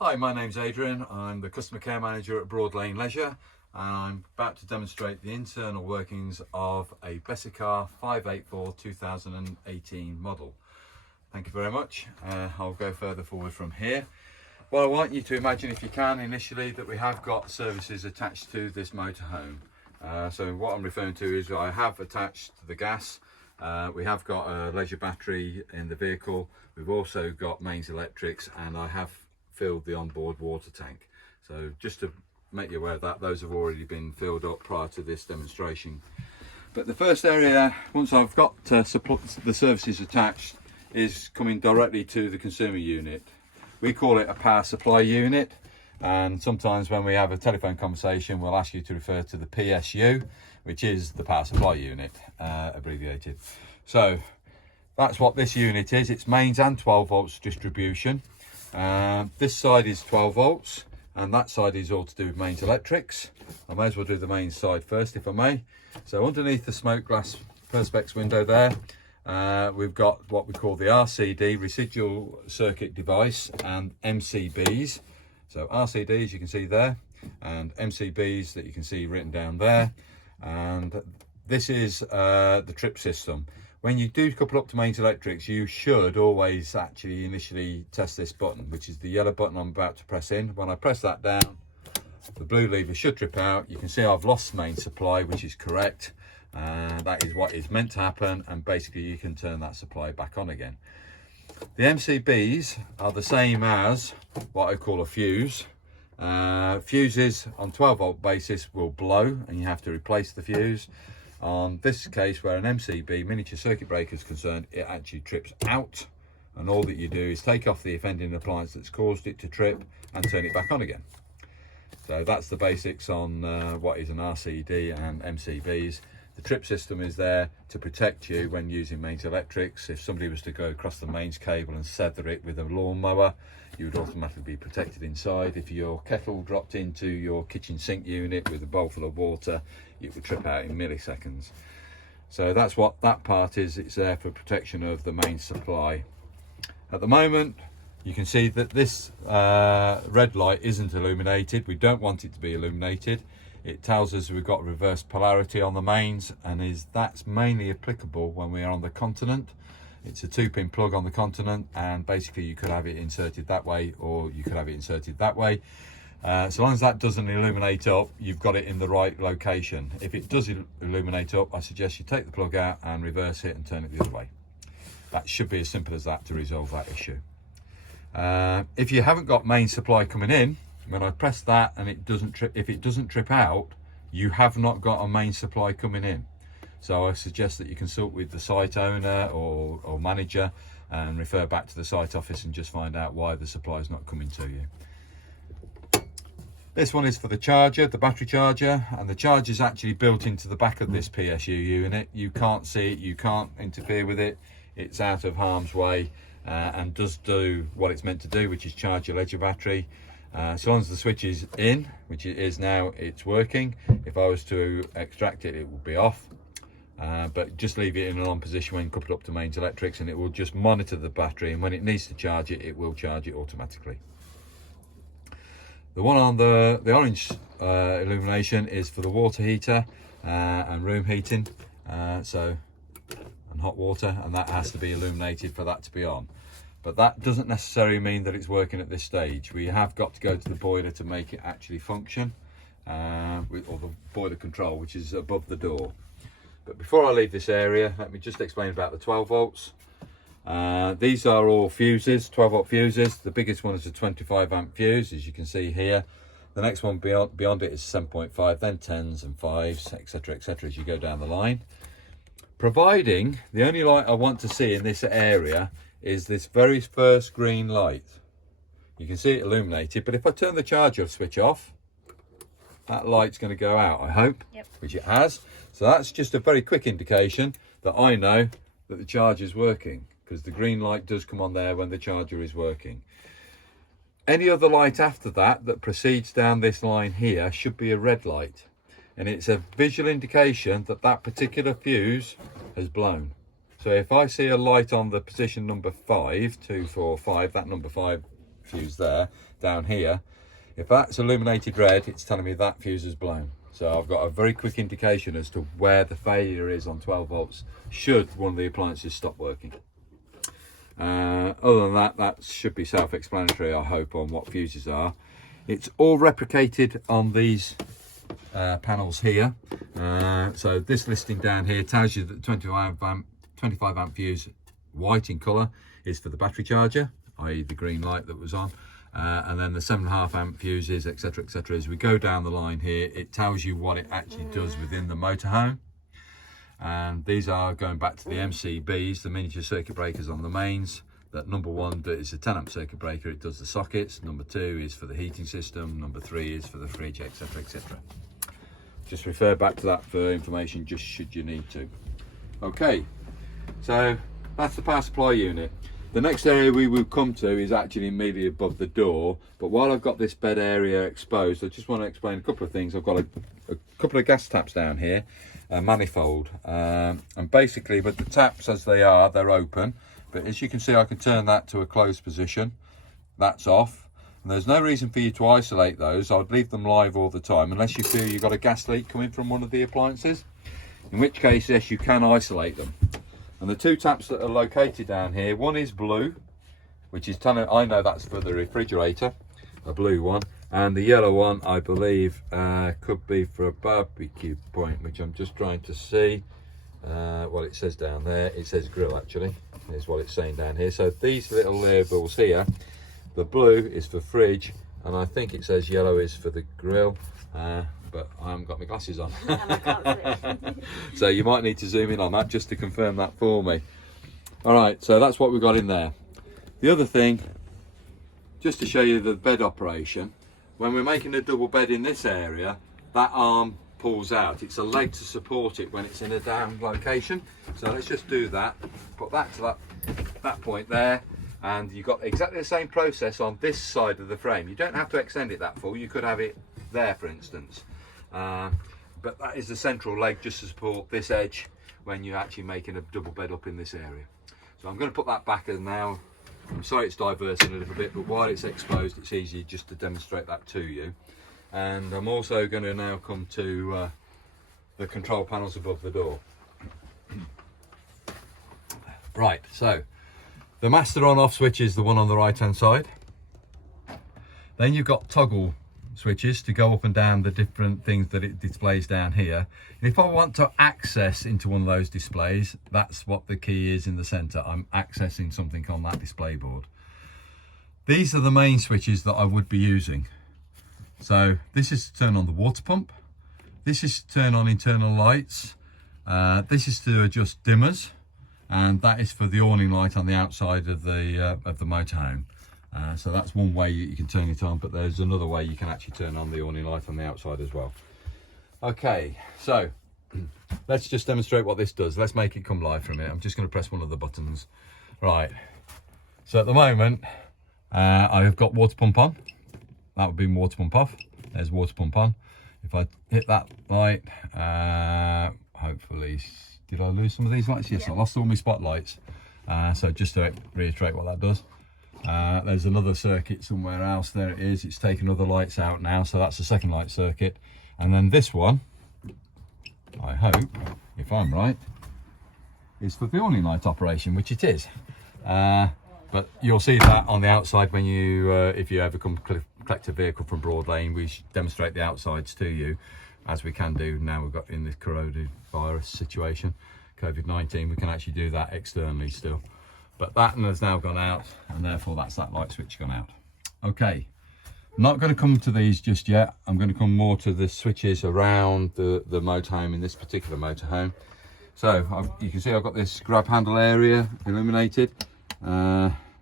Hi, my name's Adrian. I'm the Customer Care Manager at Broad Lane Leisure, and I'm about to demonstrate the internal workings of a Bessacarr 584 2018 model. Thank you very much. I'll go further forward from here. Well, I want you to imagine, if you can, initially that we have got services attached to this motorhome. So what I'm referring to is I have attached the gas. We have got a leisure battery in the vehicle. We've also got mains electrics, and I have filled the onboard water tank. So just to make you aware of that, those have already been filled up prior to this demonstration. But the first area, once I've got the services attached, is coming directly to the consumer unit. We call it a power supply unit, and sometimes when we have a telephone conversation we'll ask you to refer to the PSU, which is the power supply unit, abbreviated. So that's what this unit is. It's mains and 12 volts distribution. This side is 12 volts and that side is all to do with mains electrics. I may as well do the mains side first, if I may. So underneath the smoke glass perspex window there, we've got what we call the RCD, residual circuit device, and MCBs. So RCDs you can see there, and MCBs that you can see written down there. And this is the trip system. When you do couple up to mains electrics, you should always actually initially test this button, which is the yellow button I'm about to press in. When I press that down, the blue lever should trip out. You can see I've lost main supply, which is correct. That is what is meant to happen, and basically you can turn that supply back on again. The MCBs are the same as what I call a fuse. Fuses on 12 volt basis will blow and you have to replace the fuse. On this case, where an MCB, miniature circuit breaker, is concerned, it actually trips out, and all that you do is take off the offending appliance that's caused it to trip and turn it back on again. So that's the basics on what is an RCD and MCBs. The trip system is there to protect you when using mains electrics. If somebody was to go across the mains cable and sever it with a lawnmower, you would automatically be protected inside. If your kettle dropped into your kitchen sink unit with a bowl full of water, it would trip out in milliseconds. So that's what that part is. It's there for protection of the main supply. At the moment, you can see that this red light isn't illuminated. We don't want it to be illuminated. It tells us we've got reverse polarity on the mains, and that's mainly applicable when we are on the continent. It's a 2-pin plug on the continent, and basically you could have it inserted that way or you could have it inserted that way. So long as that doesn't illuminate up, you've got it in the right location. If it does illuminate up, I suggest you take the plug out and reverse it and turn it the other way. That should be as simple as that to resolve that issue. If you haven't got main supply coming in, when I press that and it doesn't trip, if it doesn't trip out, you have not got a main supply coming in. So I suggest that you consult with the site owner or manager and refer back to the site office and just find out why the supply is not coming to you. This one is for the charger, the battery charger, and the charger is actually built into the back of this PSU unit. You can't see it, you can't interfere with it. It's out of harm's way and does do what it's meant to do, which is charge your leisure battery. So long as the switch is in, which it is now, it's working. If I was to extract it, it would be off. But just leave it in an on position when coupled up to mains electrics, and it will just monitor the battery, and when it needs to charge it, it will charge it automatically. The one on the orange illumination is for the water heater and room heating, and hot water, and that has to be illuminated for that to be on. But that doesn't necessarily mean that it's working at this stage. We have got to go to the boiler to make it actually function, or the boiler control, which is above the door. But before I leave this area, let me just explain about the 12 volts. These are all fuses, 12 volt fuses. The biggest one is a 25 amp fuse, as you can see here. The next one beyond it is 7.5, then 10s and 5s, etc., as you go down the line. Providing, the only light I want to see in this area is this very first green light. You can see it illuminated, but if I turn the charger switch off, that light's going to go out, I hope. Yep. Which it has. So that's just a very quick indication that I know that the charger is working, because the green light does come on there when the charger is working. Any other light after that that proceeds down this line here should be a red light, and it's a visual indication that that particular fuse has blown. So if I see a light on the position number 5, 2, 4, 5, that number 5 fuse there, down here. If that's illuminated red, it's telling me that fuse is blown. So I've got a very quick indication as to where the failure is on 12 volts should one of the appliances stop working. Other than that, that should be self-explanatory, I hope, on what fuses are. It's all replicated on these panels here. So this listing down here tells you that 25 amp fuse, white in colour, is for the battery charger, i.e. the green light that was on. And then the 7.5 amp fuses, etc, etc. As we go down the line here, it tells you what it actually does within the motorhome. And these are going back to the MCBs, the miniature circuit breakers on the mains. That number 1 is a 10 amp circuit breaker, it does the sockets. Number 2 is for the heating system. Number 3 is for the fridge, etc, etc. Just refer back to that for information, just should you need to. Okay, so that's the power supply unit. The next area we will come to is actually immediately above the door, but while I've got this bed area exposed, I just want to explain a couple of things. I've got a couple of gas taps down here, a manifold, and basically with the taps as they are, they're open, but as you can see I can turn that to a closed position. That's off, and there's no reason for you to isolate those. I'd leave them live all the time unless you feel you've got a gas leak coming from one of the appliances, in which case yes, you can isolate them. And the 2 taps that are located down here, one is blue, which is telling, I know that's for the refrigerator, a blue one, and the yellow one I believe could be for a barbecue point, which I'm just trying to see what it says down there. It says grill, actually, is what it's saying down here. So these little labels here, the blue is for fridge, and I think it says yellow is for the grill. But I haven't got my glasses on. So you might need to zoom in on that just to confirm that for me. All right, so that's what we've got in there. The other thing, just to show you the bed operation, when we're making a double bed in this area, that arm pulls out. It's a leg to support it when it's in a down location. So let's just do that. Put that to that point there, and you've got exactly the same process on this side of the frame. You don't have to extend it that full. You could have it there, for instance. But that is the central leg just to support this edge when you're actually making a double bed up in this area. So I'm going to put that back in now. I'm sorry it's diverting a little bit, but while it's exposed, it's easy just to demonstrate that to you. And I'm also going to now come to the control panels above the door. Right, so the master on off switch is the one on the right hand side. Then you've got toggle switches to go up and down the different things that it displays down here. And if I want to access into one of those displays, that's what the key is in the center. I'm accessing something on that display board. These are the main switches that I would be using. So this is to turn on the water pump, this is to turn on internal lights, this is to adjust dimmers, and that is for the awning light on the outside of the motorhome. So that's one way you can turn it on, but there's another way you can actually turn on the awning light on the outside as well. Okay, so let's just demonstrate what this does. Let's make it come live for a minute. I'm just going to press one of the buttons. Right, so at the moment I've got water pump on. That would be water pump off. There's water pump on. If I hit that light, hopefully, did I lose some of these lights? Yes, yeah. I lost all my spotlights. So just to reiterate what that does. There's another circuit somewhere else. There it is. It's taken other lights out now, so that's the second light circuit. And then this one, I hope, if I'm right, is for the awning light operation, which it is. But you'll see that on the outside when you, if you ever come collect a vehicle from Broad Lane, we demonstrate the outsides to you, as we can do now. We've got in this coronavirus situation, COVID-19, we can actually do that externally still. But that has now gone out, and therefore that's that light switch gone out. Okay, I'm not going to come to these just yet. I'm going to come more to the switches around the motorhome, in this particular motorhome. So you can see I've got this grab handle area illuminated.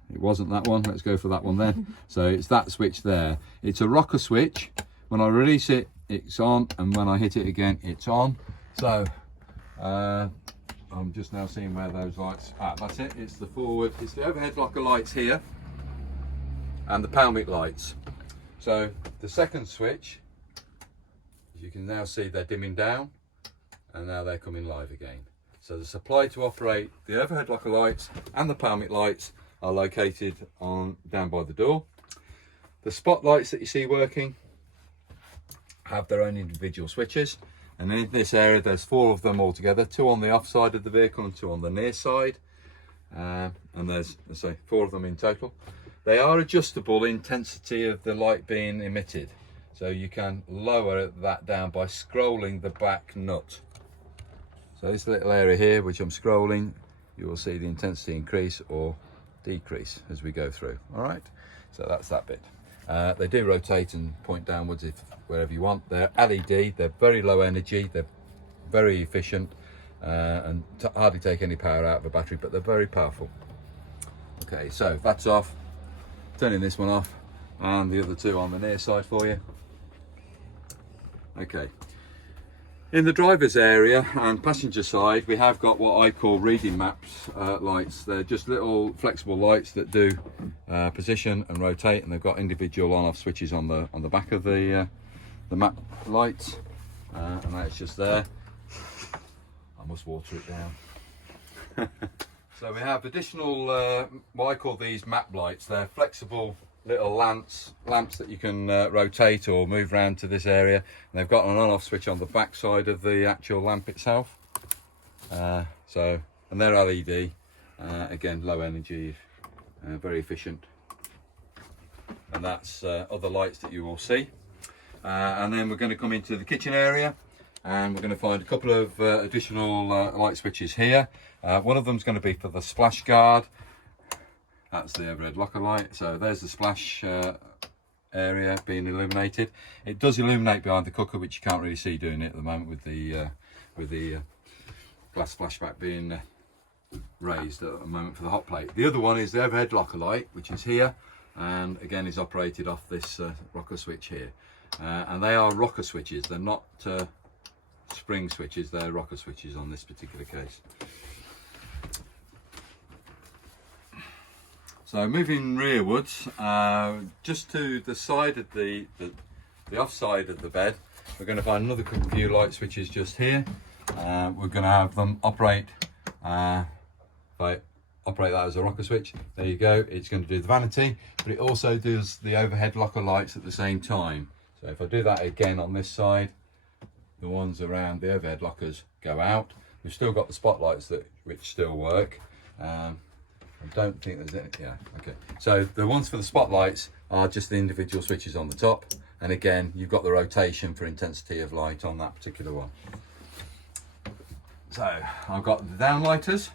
It wasn't that one. Let's go for that one then. So it's that switch there. It's a rocker switch. When I release it, it's on, and when I hit it again, it's on. So I'm just now seeing where those lights, that's it. It's the forward, it's the overhead locker lights here and the palmit lights. So the second switch, as you can now see, they're dimming down, and now they're coming live again. So the supply to operate the overhead locker lights and the palmit lights are located on down by the door. The spotlights that you see working have their own individual switches, and in this area there's 4 of them altogether, 2 on the off side of the vehicle and 2 on the near side, and there's, let's say, 4 of them in total. They are adjustable intensity of the light being emitted, so you can lower that down by scrolling the back nut. So this little area here which I'm scrolling, you will see the intensity increase or decrease as we go through. All right, so that's that bit. They do rotate and point downwards if wherever you want. They're LED, they're very low energy, they're very efficient, and hardly take any power out of a battery, but they're very powerful. Okay, so that's off. Turning this one off, and the other 2 on the near side for you. Okay, in the driver's area and passenger side, we have got what I call reading maps lights. They're just little flexible lights that do position and rotate, and they've got individual on-off switches on the back of the map lights, and that's just there. I must water it down. So we have additional what I call these map lights. They're flexible little lamps that you can rotate or move around to this area, and they've got an on-off switch on the back side of the actual lamp itself. And they're LED, again low energy, very efficient, and that's other lights that you will see. And then we're going to come into the kitchen area, and we're going to find a couple of additional light switches here. One of them is going to be for the splash guard. That's the overhead locker light. So there's the splash area being illuminated. It does illuminate behind the cooker, which you can't really see doing it at the moment with the glass splashback being raised at the moment for the hot plate. The other one is the overhead locker light, which is here, and again is operated off this rocker switch here. And they are rocker switches. They're not spring switches. They're rocker switches on this particular case. So moving rearwards, just to the side of the off side of the bed, we're going to find another couple of view light switches just here. We're going to have them operate operate that as a rocker switch. There you go. It's going to do the vanity, but it also does the overhead locker lights at the same time. So if I do that again on this side, the ones around the overhead lockers go out. We've still got the spotlights which still work. I don't think there's any, yeah, okay. So the ones for the spotlights are just the individual switches on the top. And again, you've got the rotation for intensity of light on that particular one. So I've got the downlighters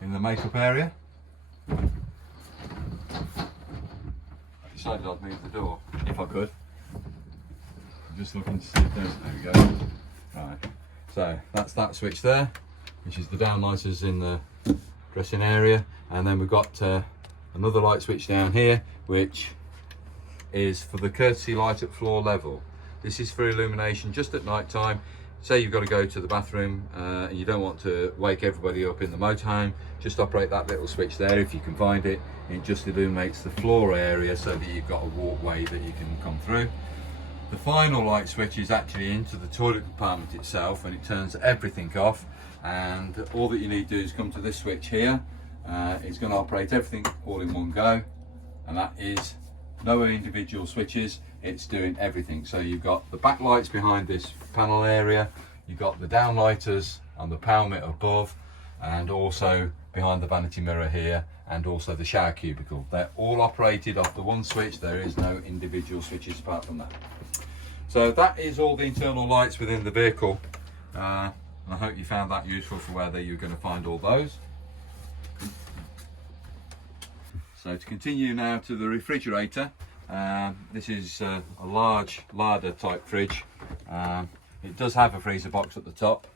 in the makeup area. I decided I'd move the door, if I could. I'm just looking to see if there's, there we go. Right, so that's that switch there, which is the downlighters in the dressing area. And then we've got another light switch down here, which is for the courtesy light at floor level. This is for illumination just at night time. Say you've got to go to the bathroom and you don't want to wake everybody up in the motorhome, just operate that little switch there if you can find it. It just illuminates the floor area so that you've got a walkway that you can come through. The final light switch is actually into the toilet compartment itself, and it turns everything off, and all that you need to do is come to this switch here. It's going to operate everything all in one go, and that is no individual switches. It's doing everything. So you've got the backlights behind this panel area, you've got the downlighters on the power meter above, and also behind the vanity mirror here, and also the shower cubicle. They're all operated off the one switch. There is no individual switches apart from that. So that is all the internal lights within the vehicle. And I hope you found that useful for where you're going to find all those. So to continue now to the refrigerator, this is a large larder type fridge. It does have a freezer box at the top,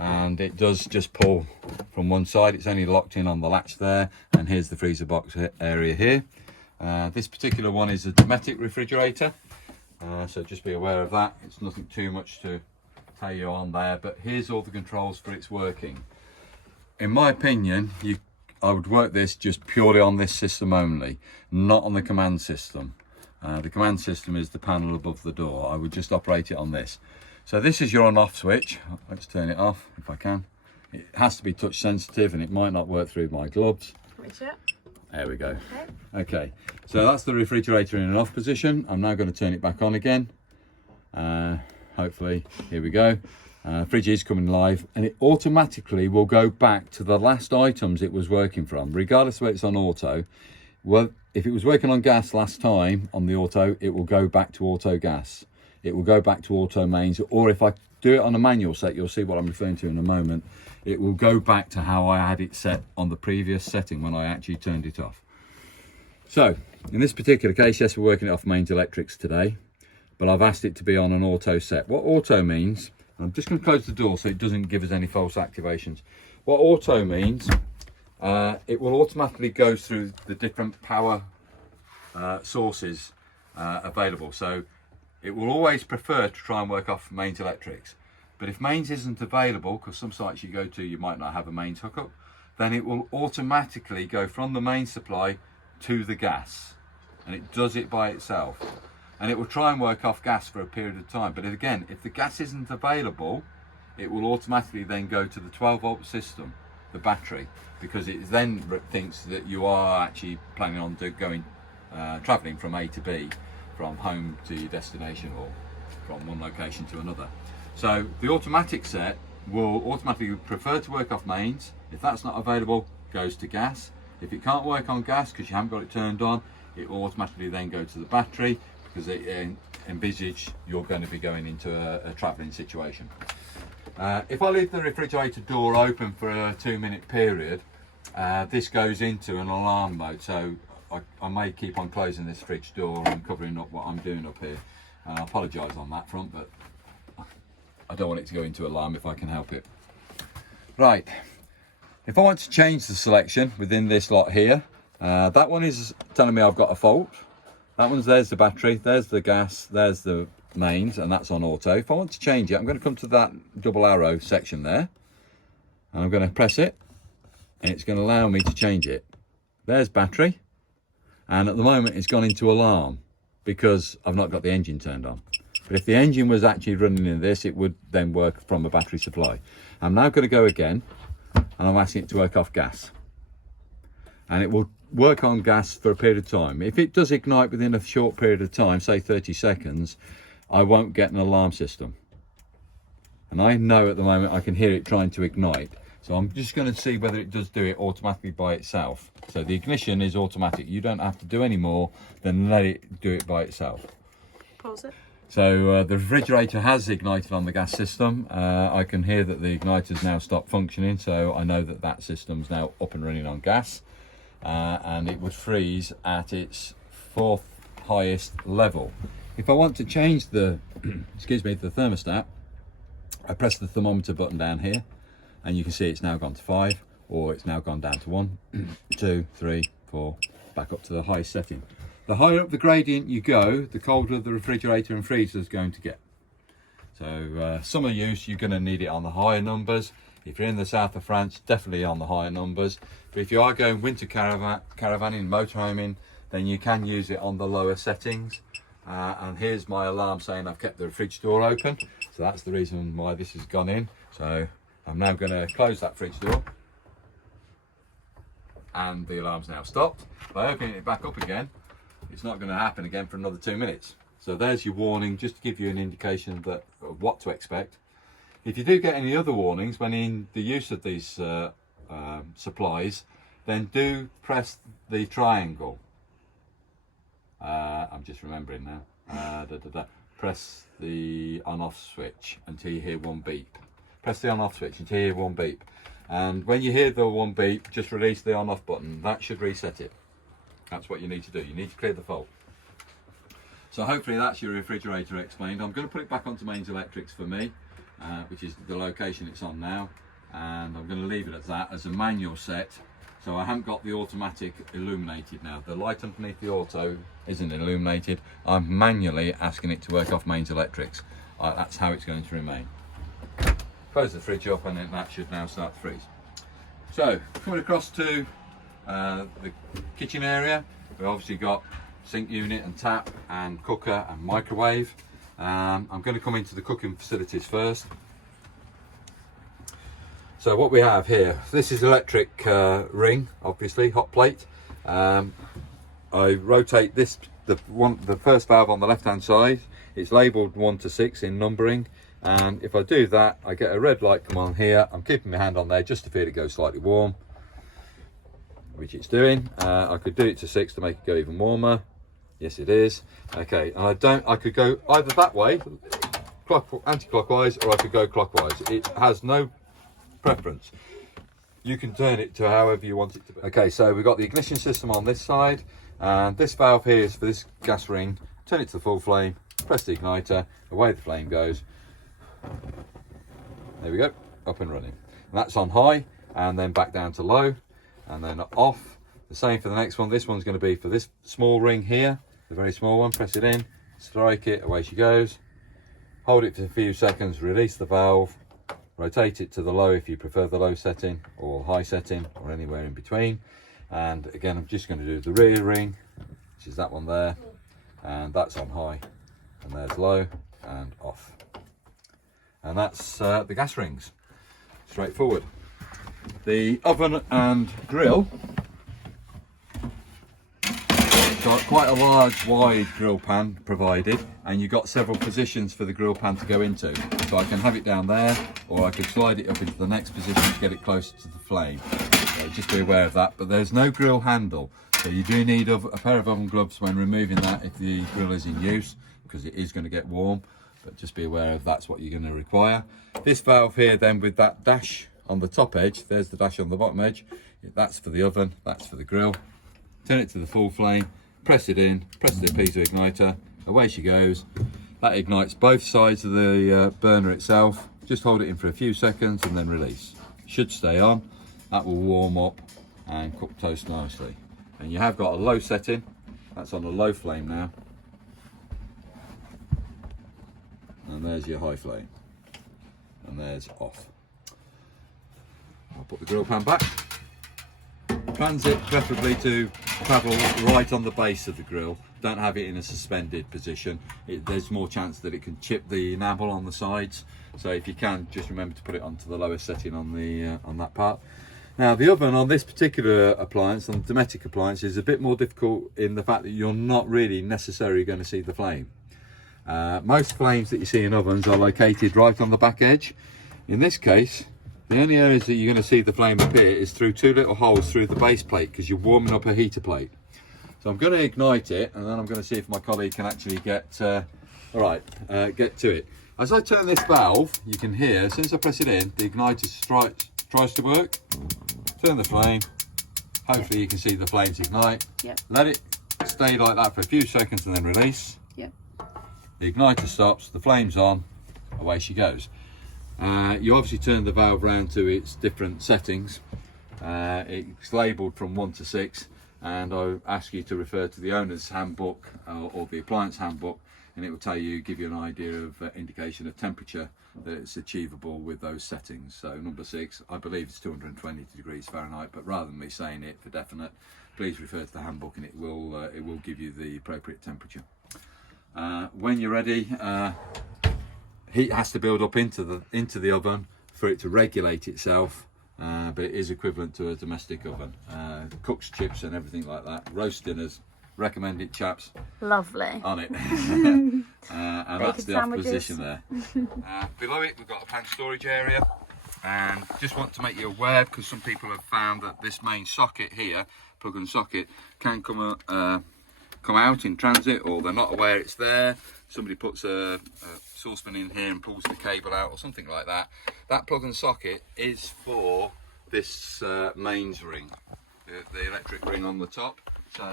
and it does just pull from one side. It's only locked in on the latch there, and here's the freezer box area here. This particular one is a Dometic refrigerator, so just be aware of that. It's nothing too much to tell you on there, but here's all the controls for its working. In my opinion, I would work this just purely on this system only, not on the command system. The command system is the panel above the door. I would just operate it on this. So this is your on off switch. Let's turn it off if I can. It has to be touch sensitive, and it might not work through my gloves. Which it? There we go. Okay, so that's the refrigerator in an off position. I'm now going to turn it back on again. Hopefully, here we go. Fridge is coming live, and it automatically will go back to the last items it was working from, regardless of whether it's on auto. Well, if it was working on gas last time on the auto, it will go back to auto gas. It will go back to auto mains, or if I do it on a manual set, you'll see what I'm referring to in a moment. It will go back to how I had it set on the previous setting when I actually turned it off. So in this particular case, yes, we're working it off mains electrics today, but I've asked it to be on an auto set. What auto means, I'm just going to close the door so it doesn't give us any false activations. What auto means, it will automatically go through the different power sources available. So it will always prefer to try and work off mains electrics. But if mains isn't available, because some sites you go to you might not have a mains hookup, then it will automatically go from the main supply to the gas, and it does it by itself. And it will try and work off gas for a period of time. But again, if the gas isn't available, it will automatically then go to the 12-volt system, the battery, because it then thinks that you are actually planning on traveling from A to B, from home to your destination, or from one location to another. So the automatic set will automatically prefer to work off mains. If that's not available, goes to gas. If it can't work on gas because you haven't got it turned on, it will automatically then go to the battery, because it envisage you're going to be going into a travelling situation. If I leave the refrigerator door open for a 2-minute period, this goes into an alarm mode. So I may keep on closing this fridge door and covering up what I'm doing up here. And I apologise on that front, but I don't want it to go into alarm if I can help it. Right, if I want to change the selection within this lot here, that one is telling me I've got a fault. That one's, there's the battery, there's the gas, there's the mains, and that's on auto. If I want to change it, I'm going to come to that double arrow section there, and I'm going to press it, and it's going to allow me to change it. There's battery, and at the moment it's gone into alarm because I've not got the engine turned on. But if the engine was actually running in this, it would then work from a battery supply. I'm now going to go again, and I'm asking it to work off gas. And it will work on gas for a period of time. If it does ignite within a short period of time, say 30 seconds, I won't get an alarm system. And I know at the moment I can hear it trying to ignite. So I'm just going to see whether it does do it automatically by itself. So the ignition is automatic. You don't have to do any more than let it do it by itself. Pause it. So the refrigerator has ignited on the gas system. I can hear that the igniter's now stopped functioning, so I know that that system's now up and running on gas. And it would freeze at its 4th highest level. If I want to change the excuse me, the thermostat, I press the thermometer button down here, and you can see it's now gone to 5, or it's now gone down to 1, 2, 3, 4, back up to the highest setting. The higher up the gradient you go, the colder the refrigerator and freezer is going to get. So summer use, you're going to need it on the higher numbers. If you're in the south of France, definitely on the higher numbers. But if you are going winter caravanning, motorhoming, then you can use it on the lower settings. And here's my alarm saying I've kept the fridge door open. So that's the reason why this has gone in. So I'm now going to close that fridge door. And the alarm's now stopped. By opening it back up again, it's not going to happen again for another 2 minutes. So there's your warning, just to give you an indication of what to expect. If you do get any other warnings when in the use of these supplies, then do press the triangle. I'm just remembering now. Press the on-off switch until you hear one beep. Press the on-off switch until you hear one beep. And when you hear the one beep, just release the on-off button. That should reset it. That's what you need to do. You need to clear the fault. So hopefully that's your refrigerator explained. I'm going to put it back onto mains electrics for me, which is the location it's on now. And I'm going to leave it at that as a manual set. So I haven't got the automatic illuminated now. The light underneath the auto isn't illuminated. I'm manually asking it to work off mains electrics. That's how it's going to remain. Close the fridge up, and then that should now start to freeze. So coming across to the kitchen area, we've obviously got sink unit and tap and cooker and microwave. I'm going to come into the cooking facilities first. So what we have here, this is electric ring, obviously hot plate, I rotate this, the first valve on the left hand side. It's labelled 1 to 6 in numbering, and if I do that, I get a red light come on here. I'm keeping my hand on there just to feel it go slightly warm, which it's doing. I could do it to 6 to make it go even warmer. Yes, it is. Okay, and I could go either that way, anti-clockwise, or I could go clockwise. It has no preference. You can turn it to however you want it to be. Okay, so we've got the ignition system on this side, and this valve here is for this gas ring. Turn it to the full flame, press the igniter, away the flame goes. There we go, up and running. And that's on high, and then back down to low, and then off. The same for the next one. This one's going to be for this small ring here, the very small one. Press it in, strike it, away she goes. Hold it for a few seconds, release the valve, rotate it to the low if you prefer the low setting, or high setting, or anywhere in between. And again, I'm just going to do the rear ring, which is that one there, and that's on high, and there's low and off. And that's the gas rings. Straightforward. The oven and grill, got quite a large wide grill pan provided, and you've got several positions for the grill pan to go into. So I can have it down there, or I could slide it up into the next position to get it closer to the flame. So just be aware of that. But there's no grill handle, so you do need a pair of oven gloves when removing that if the grill is in use, because it is going to get warm. But just be aware of that's what you're going to require. This valve here then, with that dash on the top edge, there's the dash on the bottom edge, that's for the oven, that's for the grill. Turn it to the full flame, press it in, press the piezo igniter, away she goes. That ignites both sides of the burner itself. Just hold it in for a few seconds and then release. Should stay on. That will warm up and cook toast nicely. And you have got a low setting, that's on a low flame now. And there's your high flame, and there's off. I'll put the grill pan back. Transit preferably to travel right on the base of the grill. Don't have it in a suspended position. There's more chance that it can chip the enamel on the sides. So if you can, just remember to put it onto the lowest setting on the on that part. Now the oven on this particular appliance, on the domestic appliance, is a bit more difficult in the fact that you're not really necessarily going to see the flame. Most flames that you see in ovens are located right on the back edge. In this case, the only areas that you're going to see the flame appear is through two little holes through the base plate, because you're warming up a heater plate. So I'm going to ignite it, and then I'm going to see if my colleague can actually get to it. As I turn this valve, you can hear, as soon as I press it in, the igniter tries to work. Turn the flame. Hopefully you can see the flames ignite. Yep. Let it stay like that for a few seconds and then release. Yep. The igniter stops, the flame's on, away she goes. You obviously turn the valve round to its different settings. It's labelled from 1 to 6, and I ask you to refer to the owner's handbook or the appliance handbook, and it will tell you, give you an idea of indication of temperature that it's achievable with those settings. So number 6, I believe it's 220 degrees Fahrenheit, but rather than me saying it for definite, please refer to the handbook, and it will give you the appropriate temperature. When you're ready, heat has to build up into the oven for it to regulate itself, but it is equivalent to a domestic oven. Cooks chips and everything like that. Roast dinners, recommended, chaps. Lovely. On it. And that's the off sandwiches. position there. Below it we've got a pan storage area, and just want to make you aware, because some people have found that this main socket here, plug and socket, can come out in transit, or they're not aware it's there. Somebody puts a saucepan in here and pulls the cable out or something like that. That plug and socket is for this mains ring, the electric ring on the top. So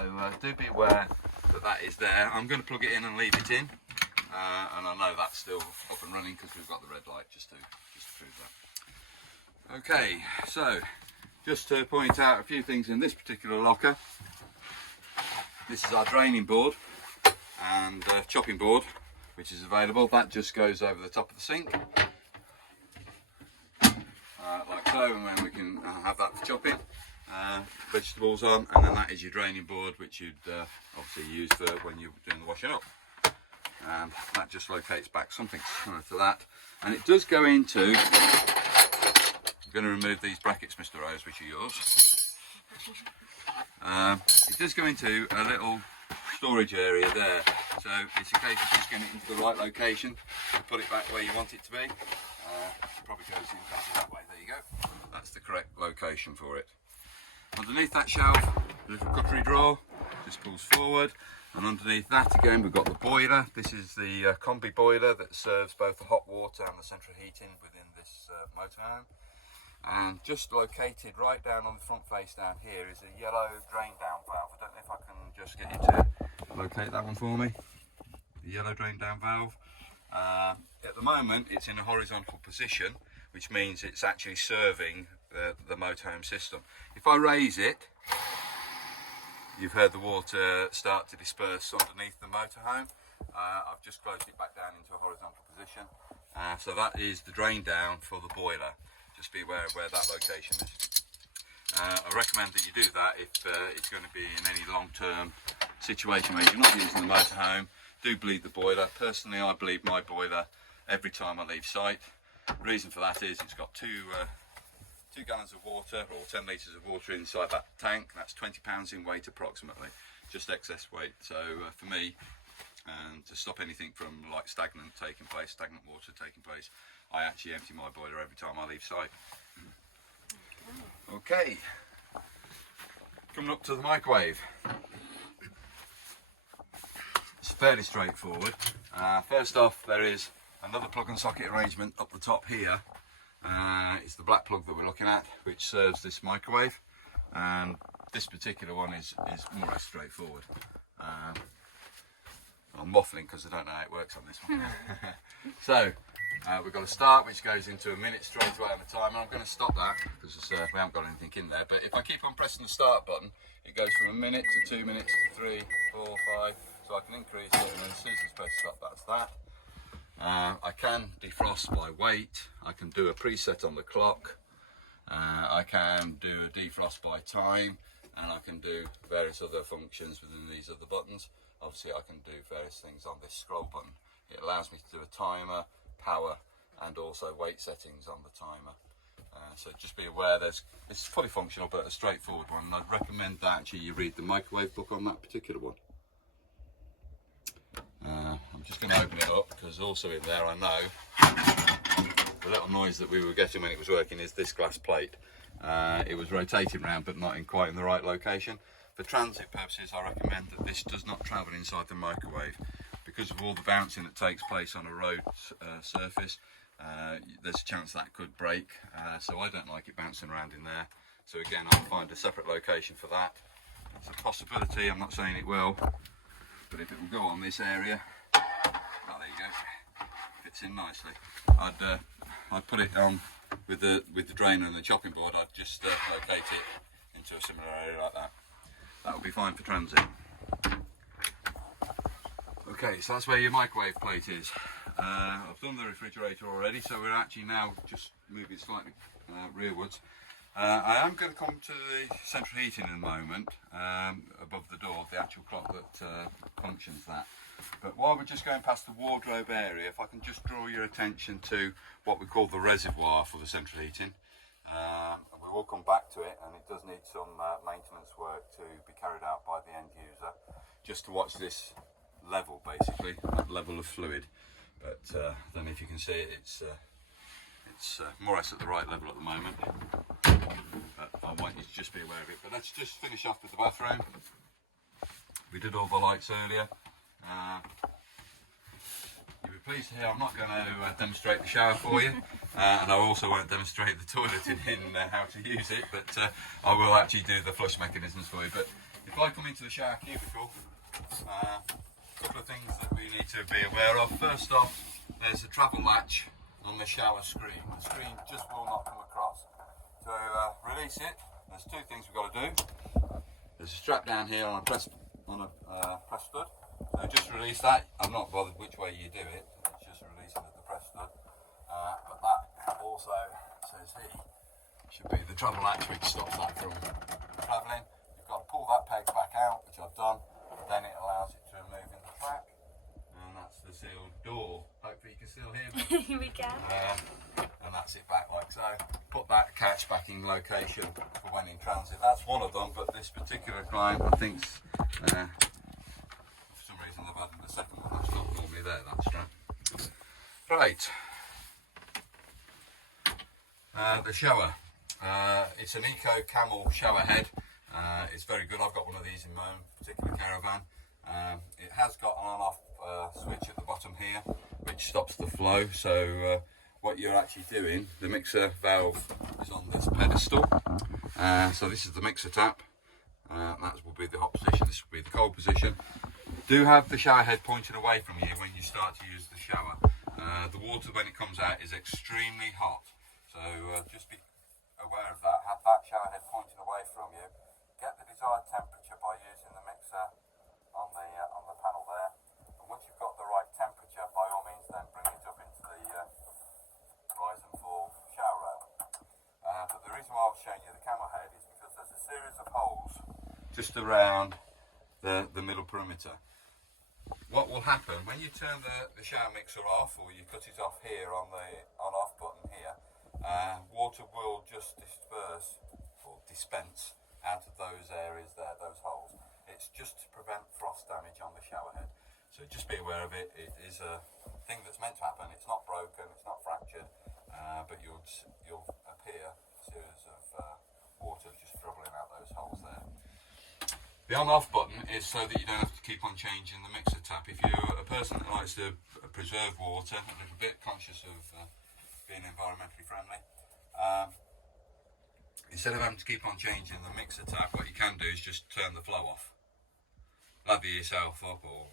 do be aware that that is there. I'm going to plug it in and leave it in, and I know that's still up and running because we've got the red light just to prove that. Okay, so just to point out a few things in this particular locker. This is our draining board and chopping board, which is available. That just goes over the top of the sink, like so, and then we can have that for chopping vegetables on, and then that is your draining board, which you'd obviously use for when you're doing the washing up. And that just locates back something similar to that, and it does go into, I'm going to remove these brackets, Mr. Rose, which are yours. It does go into a little storage area there, so it's a case of just getting it into the right location and put it back where you want it to be. It probably goes in better that way. There you go. That's the correct location for it. Underneath that shelf, a little cutlery drawer, just pulls forward, and underneath that again we've got the boiler. This is the combi boiler that serves both the hot water and the central heating within this motorhome. And just located right down on the front face down here is a yellow drain down valve. I don't know if I can just get you to locate that one for me. The yellow drain down valve. At the moment it's in a horizontal position, which means it's actually serving the motorhome system. If I raise it, you've heard the water start to disperse underneath the motorhome. I've just closed it back down into a horizontal position. So that is the drain down for the boiler. Just be aware of where that location is. I recommend that you do that if it's going to be in any long-term situation where you're not using the motorhome. Do bleed the boiler. Personally, I bleed my boiler every time I leave site. The reason for that is it's got 2 gallons of water, or 10 litres of water inside that tank. That's 20 pounds in weight approximately, just excess weight. So for me, and to stop anything from like stagnant water taking place, I actually empty my boiler every time I leave site. Okay, coming up to the microwave. It's fairly straightforward. First off, there is another plug and socket arrangement up the top here. It's the black plug that we're looking at, which serves this microwave, and this particular one is more or less straightforward. I'm waffling because I don't know how it works on this one. So we've got a start which goes into a minute straight away on the timer. I'm going to stop that because we haven't got anything in there, but if I keep on pressing the start button, it goes from a minute to 2 minutes to 3, 4, 5, so I can increase it, and then as soon as it's pressed stop, that's that. I can defrost by weight, I can do a preset on the clock, I can do a defrost by time, and I can do various other functions within these other buttons. Obviously I can do various things on this scroll button. It allows me to do a timer, power, and also weight settings on the timer. So just be aware it's fully functional but a straightforward one, and I'd recommend that actually you read the microwave book on that particular one. I'm just going to open it up because also in there I know the little noise that we were getting when it was working is this glass plate. It was rotating around but not in quite in the right location. For transit purposes I recommend that this does not travel inside the microwave because of all the bouncing that takes place on a road surface. There's a chance that could break, so I don't like it bouncing around in there. So again, I'll find a separate location for that. It's a possibility, I'm not saying it will, but if it will go on this area, oh there you go, fits in nicely. I'd put it on with the drainer and the chopping board. I'd just locate it into a similar area like that. That will be fine for transit. Okay, so that's where your microwave plate is. I've done the refrigerator already, so we're actually now just moving slightly rearwards. I am going to come to the central heating in a moment, above the door, the actual clock that functions that. But while we're just going past the wardrobe area, if I can just draw your attention to what we call the reservoir for the central heating. We will come back to it, and it does need some maintenance work to be carried out by the end user, just to watch this level, basically, that level of fluid. But I don't know if you can see it, it's more or less at the right level at the moment. But I want you to just be aware of it. But let's just finish off with the bathroom. We did all the lights earlier. You'll be pleased to hear I'm not going to demonstrate the shower for you, and I also won't demonstrate the toilet in how to use it, but I will actually do the flush mechanisms for you. But if I come into the shower cubicle, a couple of things that we need to be aware of. First off, there's a travel latch on the shower screen. The screen just will not come across. To release it, there's two things we've got to do. There's a strap down here on a press stud. So just release that. I'm not bothered which way you do it. It's just releasing at the press stud. But that also says here should be the travel latch, which stops that from travelling. You've got to pull that peg back out, which I've done. Then it allows it to move in the track, and that's the sealed door. Hopefully you can still hear me. We can. And that's it back like so. Pull put that catch back in location for when in transit. That's one of them, but this particular client, I think, for some reason they've added the second one. That's not normally there, that strap. Right. The shower. It's an Eco Camel shower head. It's very good. I've got one of these in my own particular caravan. It has got an on-off switch at the bottom here, which stops the flow. So what you're actually doing, the mixer valve is on this pedestal. So this is the mixer tap. That will be the hot position. This will be the cold position. Do have the shower head pointed away from you when you start to use the shower. The water when it comes out is extremely hot. So just be aware of that. Have that shower head pointed away from you. Get the desired temperature by using the mixer on the panel there. And once you've got the right temperature, by all means, then bring it up into the rise and fall shower rail. But the reason why I was showing you the camel head is because there's a series of holes just around the middle perimeter. What will happen when you turn the shower mixer off, or you cut it off here on the on-off button here, water will just dispense out of those areas there, those holes. It's just to prevent frost damage on the shower head. So just be aware of it. It is a thing that's meant to happen. It's not broken, it's not fractured, but you'll appear a series of water just dribbling out those holes there. The on-off button is so that you don't have to keep on changing the mixer tap. If you're a person that likes to preserve water, a little bit conscious of being environmentally friendly, instead of having to keep on changing the mixer tap, what you can do is just turn the flow off. Lather yourself up or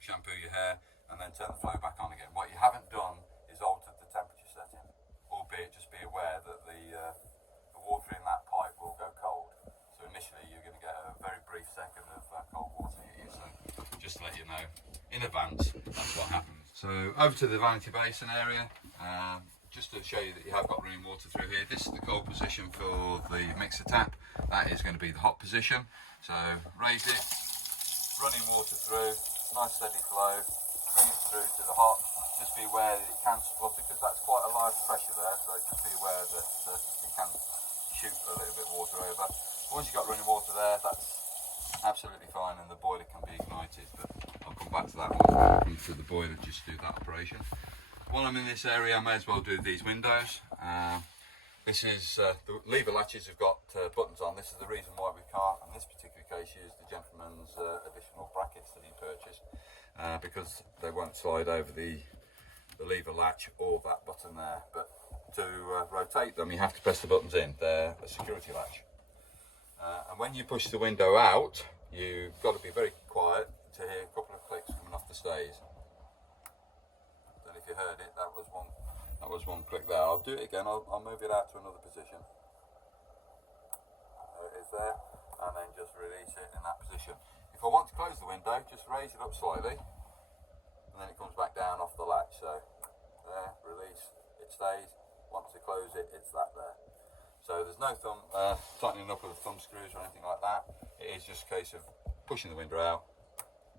shampoo your hair and then turn the flow back on again. What you haven't done is altered the temperature setting, albeit just be aware that the water in that pipe will go cold. So initially you're going to get a very brief second of cold water here, so just to let you know in advance, that's what happens. So over to the vanity basin area, just to show you that you have got running water through here. This is the cold position for the mixer tap. That is going to be the hot position. So raise it, running water through, nice steady flow, bring it through to the hot. Just be aware that it can splutter because that's quite a large pressure there, so just be aware that it can shoot a little bit of water over. Once you've got running water there, that's absolutely fine and the boiler can be ignited, but I'll come back to that when I come through the boiler just to do that operation. While I'm in this area, I may as well do these windows. This is the lever latches have got buttons on. This is the reason why we can't, in this particular case, use the gentleman's additional brackets that he purchased, because they won't slide over the lever latch or that button there. But to rotate them, you have to press the buttons in. They're a security latch. And when you push the window out, you've got to be very quiet to hear a couple of clicks coming off the stays. I don't know if you heard it, that was one click there. I'll do it again, I'll move it out to another position. There it is there, and then just release it in that position. If I want to close the window, just raise it up slightly, and then it comes back down off the latch. So there, release, it stays. Once I close it, it's that there. So there's no tightening up with the thumb screws or anything like that. It is just a case of pushing the window out,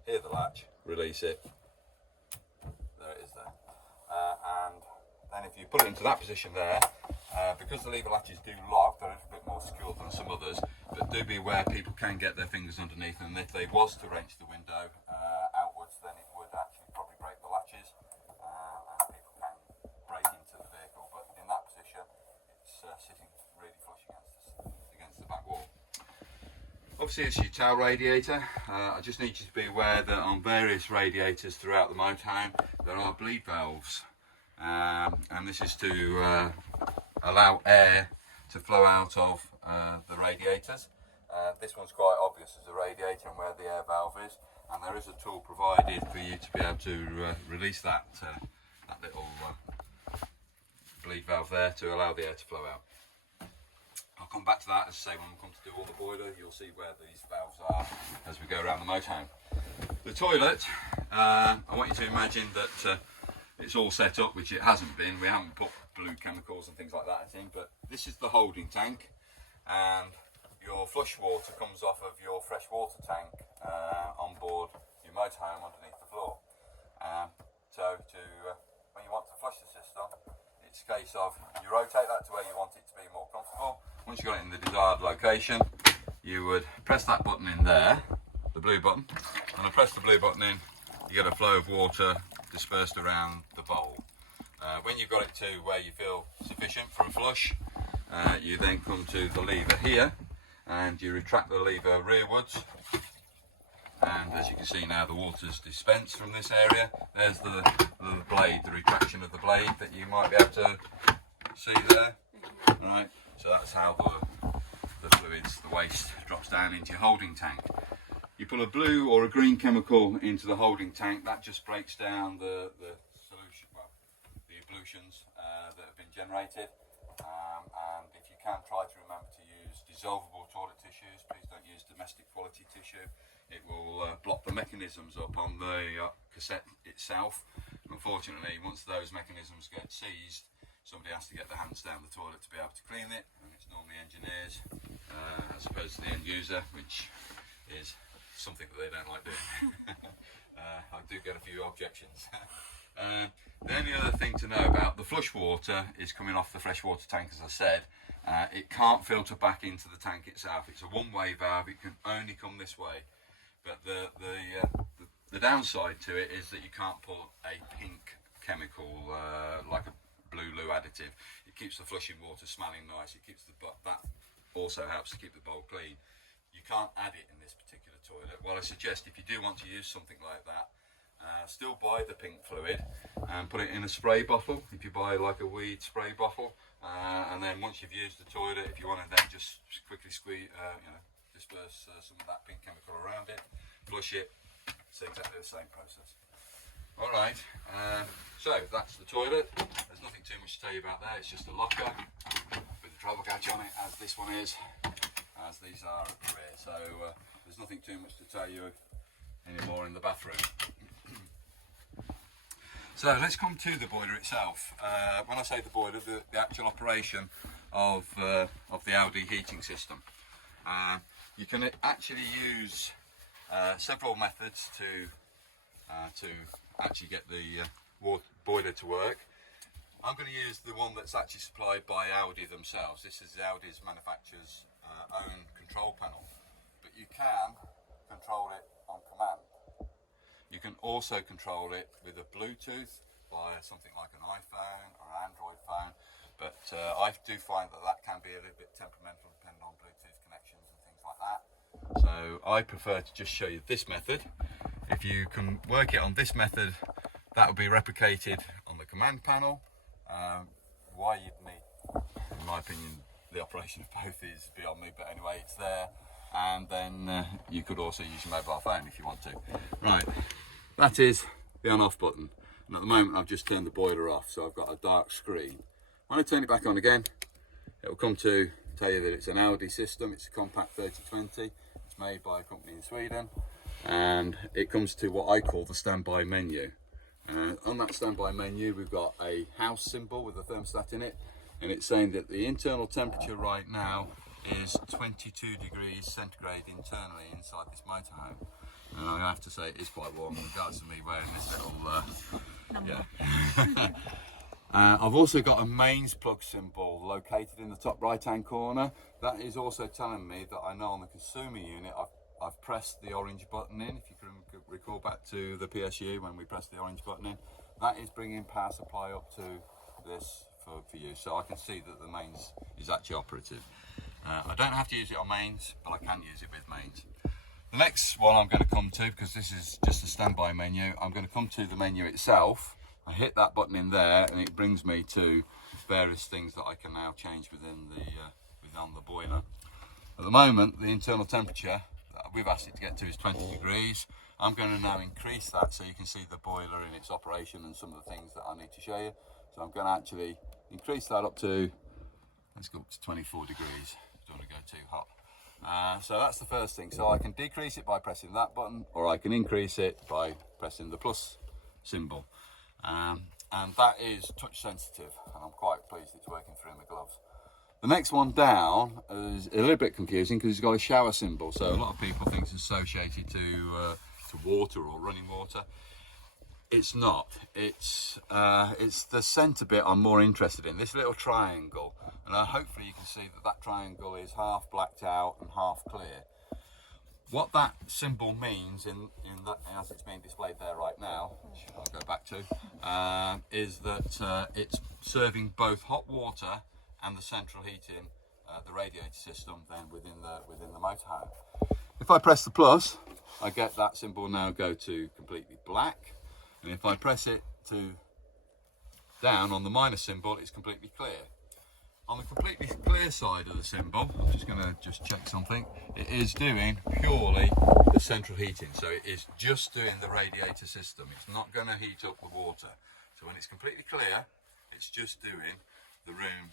hear the latch, release it. There it is there. And then if you put it into that position there, because the lever latches do lock, they're a little bit more secure than some others, but do be aware people can get their fingers underneath, and if they was to wrench the window outwards, then it would actually probably break the latches, and people can break into the vehicle. But in that position, it's sitting really flush against the back wall. Obviously it's your tail radiator. I just need you to be aware that on various radiators throughout the motorhome there are bleed valves, and this is to allow air to flow out of the radiators. This one's quite obvious as a radiator and where the air valve is, and there is a tool provided for you to be able to release that little bleed valve there to allow the air to flow out. I'll come back to that, as I say, when we come to do all the boiler, you'll see where these valves are as we go around the motorhome. The toilet, I want you to imagine that it's all set up, which it hasn't been. We haven't put blue chemicals and things like that in, but this is the holding tank, and your flush water comes off of your fresh water tank on board your motorhome underneath the floor. So when you want to flush the system, it's a case of you rotate that to where you want it to be once you've got it in the desired location, you would press that button in there, the blue button, and I press the blue button in, you get a flow of water dispersed around the bowl. When you've got it to where you feel sufficient for a flush, you then come to the lever here and you retract the lever rearwards, and as you can see now the water's dispensed from this area. There's the blade, the retraction of the blade that you might be able to see there. Right, so that's how the fluids, the waste, drops down into your holding tank. You put a blue or a green chemical into the holding tank, that just breaks down the solution, well, the ablutions that have been generated. And if you can, try to remember to use dissolvable toilet tissues. Please don't use domestic quality tissue. It will block the mechanisms up on the cassette itself. Unfortunately, once those mechanisms get seized, somebody has to get their hands down the toilet to be able to clean it, and it's normally engineers as opposed to the end user, which is something that they don't like doing. I do get a few objections. The only other thing to know about the flush water is coming off the freshwater tank, as I said. It can't filter back into the tank itself. It's a one-way valve, it can only come this way. But the downside to it is that you can't put a pink chemical like a blue loo additive. It keeps the flushing water smelling nice. It keeps that also helps to keep the bowl clean. You can't add it in this particular toilet. Well, I suggest if you do want to use something like that, still buy the pink fluid and put it in a spray bottle. If you buy like a weed spray bottle, and then once you've used the toilet, if you want to then just quickly squeeze, disperse some of that pink chemical around it, flush it. It's exactly the same process. All right, so that's the toilet. There's nothing too much to tell you about there. It's just a locker with a travel catch on it, as this one is, as these are at the rear. So there's nothing too much to tell you anymore in the bathroom. So let's come to the boiler itself. When I say the boiler, the actual operation of the Audi heating system. You can actually use several methods to actually get the boiler to work. I'm going to use the one that's actually supplied by Audi themselves. This is the Audi's manufacturer's own control panel, but you can control it on command. You can also control it with a Bluetooth via something like an iPhone or an Android phone, but I do find that can be a little bit temperamental depending on Bluetooth connections and things like that. So I prefer to just show you this method. If you can work it on this method, that will be replicated on the command panel. Why you'd need, in my opinion, the operation of both is beyond me, but anyway, it's there. And then you could also use your mobile phone if you want to. Right, that is the on-off button. And at the moment I've just turned the boiler off, so I've got a dark screen. When I turn it back on again, it will come to tell you that it's an Audi system. It's a Compact 3020. It's made by a company in Sweden, and it comes to what I call the standby menu. On that standby menu we've got a house symbol with a thermostat in it, and it's saying that the internal temperature right now is 22 degrees centigrade internally inside this motorhome. And I have to say it is quite warm in regards to me wearing this little I've also got a mains plug symbol located in the top right hand corner. That is also telling me that I know on the consumer unit I've pressed the orange button in. If you can recall back to the PSU when we pressed the orange button in, that is bringing power supply up to this for you. So I can see that the mains is actually operative. I don't have to use it on mains, but I can use it with mains. The next one I'm going to come to, because this is just a standby menu, I'm going to come to the menu itself. I hit that button in there and it brings me to various things that I can now change within the boiler. At the moment, the internal temperature that we've asked it to get to is 20 degrees. I'm going to now increase that so you can see the boiler in its operation and some of the things that I need to show you. So I'm going to actually increase that up to, let's go up to 24 degrees. Don't want to go too hot. So that's the first thing. So I can decrease it by pressing that button, or I can increase it by pressing the plus symbol. And that is touch sensitive, and I'm quite pleased it's working through my gloves. The next one down is a little bit confusing because it's got a shower symbol. So a lot of people think it's associated to water or running water. It's not. It's the centre bit I'm more interested in. This little triangle, and hopefully you can see that that triangle is half blacked out and half clear. What that symbol means in that, as it's being displayed there right now, which I'll go back to, is that it's serving both hot water and the central heating, the radiator system, then within the motorhome. If I press the plus, I get that symbol now go to completely black, and if I press it to down on the minus symbol, it's completely clear. On the completely clear side of the symbol, I'm just going to check something. It is doing purely the central heating, so it is just doing the radiator system. It's not going to heat up the water. So when it's completely clear, it's just doing the room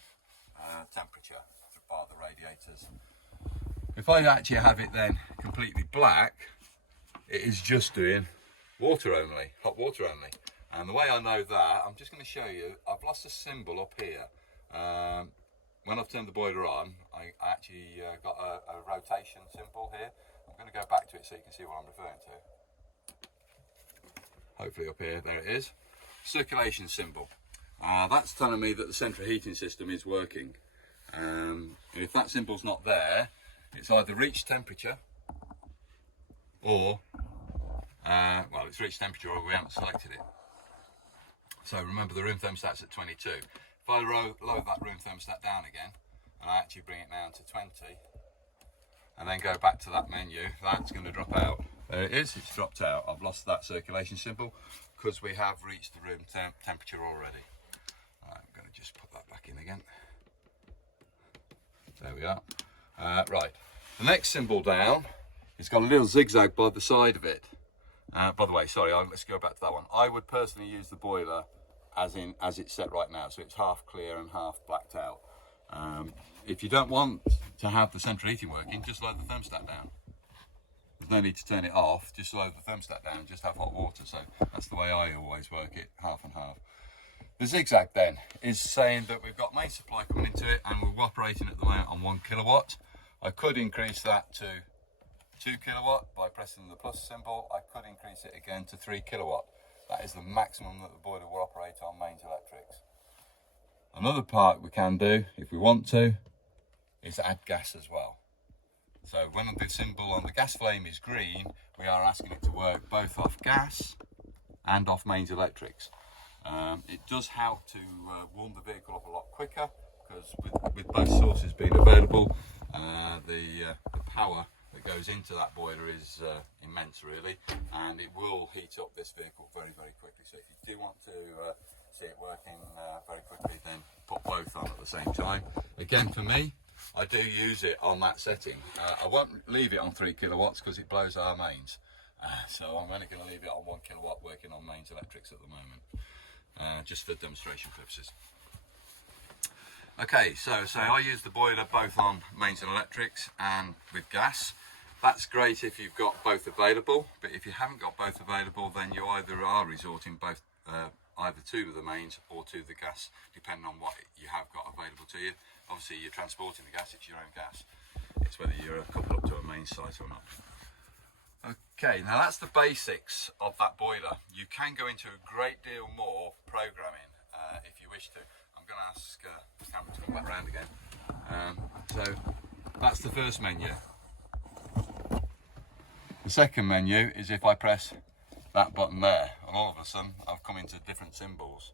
temperature bar the radiators. If I actually have it then completely black, it is just doing water only, hot water only. And the way I know that, I'm just going to show you, I've lost a symbol up here. When I've turned the boiler on, I actually got a rotation symbol here. I'm going to go back to it so you can see what I'm referring to. Hopefully up here, there it is. Circulation symbol. That's telling me that the central heating system is working. And if that symbol's not there, it's either reached temperature or, well, it's reached temperature or we haven't selected it. So remember the room thermostat's at 22. If I lower that room thermostat down again, and I actually bring it down to 20, and then go back to that menu, that's going to drop out. There it is, it's dropped out. I've lost that circulation symbol because we have reached the room temperature already. I'm going to just put that back in again. There we are. Right, the next symbol down, it's got a little zigzag by the side of it. By the way, sorry, let's go back to that one. I would personally use the boiler as it's set right now, so it's half clear and half blacked out. If you don't want to have the central heating working, just lower the thermostat down. There's no need to turn it off, just lower the thermostat down and just have hot water. So that's the way I always work it, half and half. The zigzag then is saying that we've got main supply coming into it and we're operating at the moment on 1 kilowatt. I could increase that to 2 kilowatt by pressing the plus symbol. I could increase it again to 3 kilowatt. That is the maximum that the boiler will operate on mains electrics. Another part we can do, if we want to, is add gas as well. So when the symbol on the gas flame is green, we are asking it to work both off gas and off mains electrics. It does help to warm the vehicle up a lot quicker, because with both sources being available, the power that goes into that boiler is immense really, and it will heat up this vehicle very, very quickly. So if you do want to see it working very quickly, then put both on at the same time. Again, for me, I do use it on that setting. I won't leave it on 3 kilowatts because it blows our mains. So I'm only going to leave it on 1 kilowatt working on mains electrics at the moment, just for demonstration purposes. Okay, so I use the boiler both on mains and electrics and with gas. That's great if you've got both available, but if you haven't got both available, then you either are resorting both either to the mains or to the gas, depending on what you have got available to you. Obviously, you're transporting the gas, it's your own gas. It's whether you're coupled up to a main site or not. Okay, now that's the basics of that boiler. You can go into a great deal more programming if you wish to. I'm going to ask the camera to come back round again. So that's the first menu. The second menu is if I press that button there, and all of a sudden I've come into different symbols.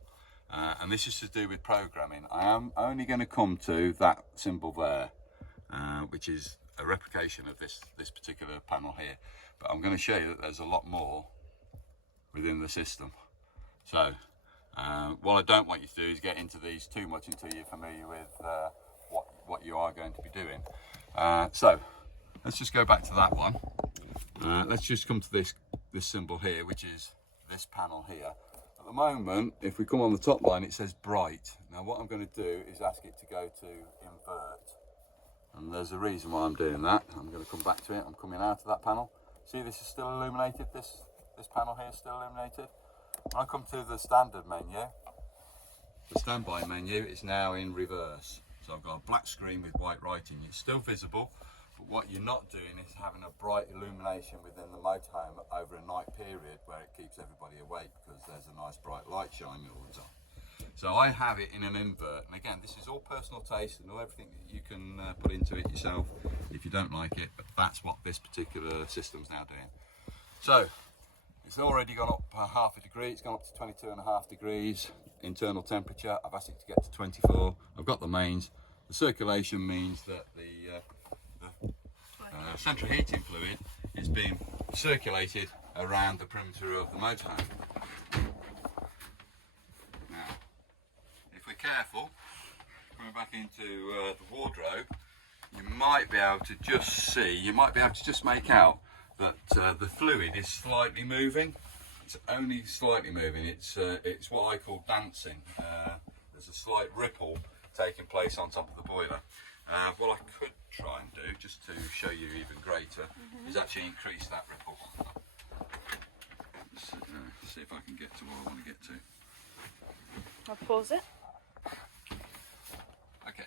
And this is to do with programming. I am only going to come to that symbol there, which is a replication of this particular panel here. But I'm going to show you that there's a lot more within the system. So what I don't want you to do is get into these too much until you're familiar with what you are going to be doing. So let's just go back to that one. Let's just come to this symbol here, which is this panel here. At the moment, if we come on the top line, it says bright. Now what I'm going to do is ask it to go to invert. And there's a reason why I'm doing that. I'm going to come back to it. I'm coming out of that panel. See, this is still illuminated. This panel here is still illuminated. When I come to the standard menu, the standby menu is now in reverse. So I've got a black screen with white writing. It's still visible, But what you're not doing is having a bright illumination within the motorhome over a night period where it keeps everybody awake, because there's a nice bright light shining all the time. So I have it in an invert, and again, this is all personal taste and all everything that you can put into it yourself if you don't like it, but that's what this particular system's now doing. So it's already gone up half a degree. It's gone up to 22.5 degrees internal temperature. I've asked it to get to 24. I've got the mains. The circulation means that the central heating fluid is being circulated around the perimeter of the motorhome. Now, if we're careful, coming back into the wardrobe, you might be able to just see, you might be able to just make out that the fluid is slightly moving. It's only slightly moving. It's what I call dancing. There's a slight ripple taking place on top of the boiler. What I could try and do, just to show you even greater, is actually increase that ripple. Let's see if I can get to what I want to get to. I'll pause it. Okay.